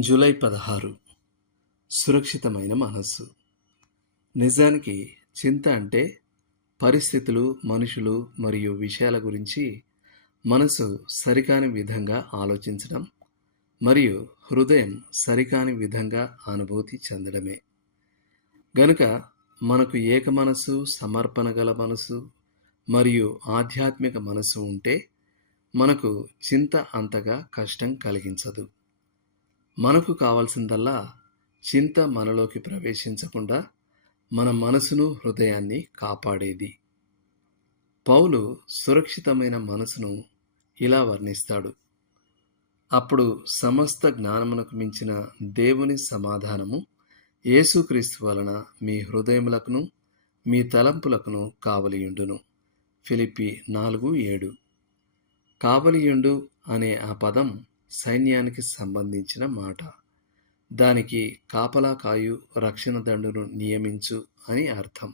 July పదహారు. సురక్షితమైన మనస్సు. నిజానికి చింత అంటే పరిస్థితులు మనుషులు మరియు విషయాల గురించి మనసు సరికాని విధంగా ఆలోచించడం మరియు హృదయం సరికాని విధంగా అనుభూతి చెందడమే. గనుక మనకు ఏక మనసు సమర్పణ గల మనసు మరియు ఆధ్యాత్మిక మనసు ఉంటే మనకు చింత అంతగా కష్టం కలిగించదు. మనకు కావాల్సిందల్లా చింత మనలోకి ప్రవేశించకుండా మన మనసును హృదయాన్ని కాపాడేది. పౌలు సురక్షితమైన మనసును ఇలా వర్ణిస్తాడు. అప్పుడు సమస్త జ్ఞానమునకు మించిన దేవుని సమాధానము యేసుక్రీస్తు వలన మీ హృదయములకును మీ తలంపులకును కావలియుండును. ఫిలిపి నాలుగు ఏడు. కావలియుండు అనే ఆ పదం సైన్యానికి సంబంధించిన మాట. దానికి కాపలా కాయు రక్షణ దండును నియమించు అని అర్థం.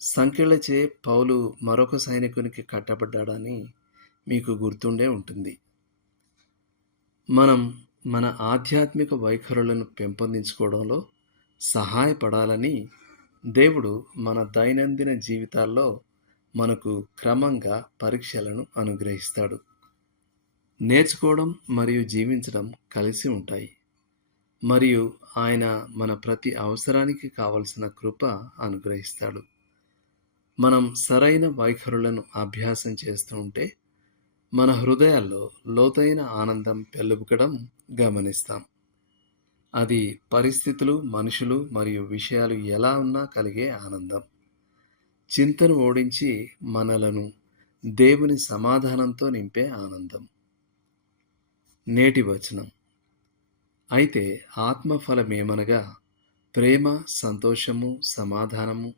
సంఖ్యలచే పౌలు మరొక సైనికునికి కట్టబడ్డాడని మీకు గుర్తుండే ఉంటుంది. మనం మన ఆధ్యాత్మిక వైఖరులను పెంపొందించుకోవడంలో సహాయపడాలని దేవుడు మన దైనందిన జీవితాల్లో మనకు క్రమంగా పరీక్షలను అనుగ్రహిస్తాడు. నేర్చుకోవడం మరియు జీవించడం కలిసి ఉంటాయి. మరియు ఆయన మన ప్రతి అవసరానికి కావలసిన కృప అనుగ్రహిస్తాడు. మనం సరైన వైఖరులను అభ్యాసం చేస్తూ ఉంటే మన హృదయాల్లో లోతైన ఆనందం పెళ్ళుబుకడం గమనిస్తాం. అది పరిస్థితులు మనుషులు మరియు విషయాలు ఎలా ఉన్నా కలిగే ఆనందం. చింతను ఓడించి మనలను దేవుని సమాధానంతో నింపే ఆనందం. నేటి వచనం. అయితే ఆత్మఫలమేమనగా ప్రేమ సంతోషము సమాధానము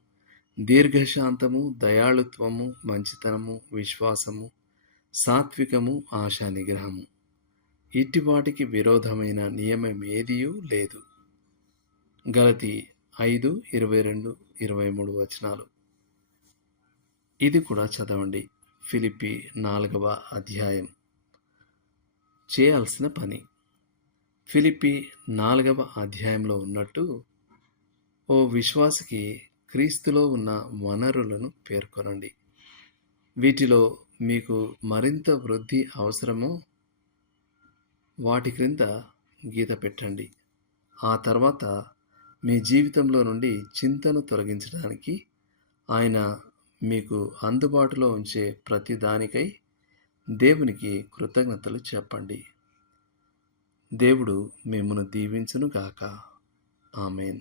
దీర్ఘశాంతము దయాళుత్వము మంచితనము విశ్వాసము సాత్వికము ఆశా నిగ్రహము ఇట్టి వాటికి విరోధమైన నియమం ఏదియూ లేదు. గలతి ఐదు ఇరవై రెండు ఇరవై మూడు వచనాలు. ఇది కూడా చదవండి. ఫిలిపి నాలుగవ అధ్యాయం. చేయాల్సిన పని. ఫిలిపి నాలుగవ అధ్యాయంలో ఉన్నట్టు ఓ విశ్వాసకి క్రీస్తులో ఉన్న వనరులను పేర్కొనండి. వీటిలో మీకు మరింత వృద్ధి అవసరమో వాటి క్రింద గీత పెట్టండి. ఆ తర్వాత మీ జీవితంలో నుండి చింతను తొలగించడానికి ఆయన మీకు అందుబాటులో ఉంచే ప్రతి దానికై దేవునికి కృతజ్ఞతలు చెప్పండి. దేవుడు మిమ్మను దీవించును గాక ఆమెన్.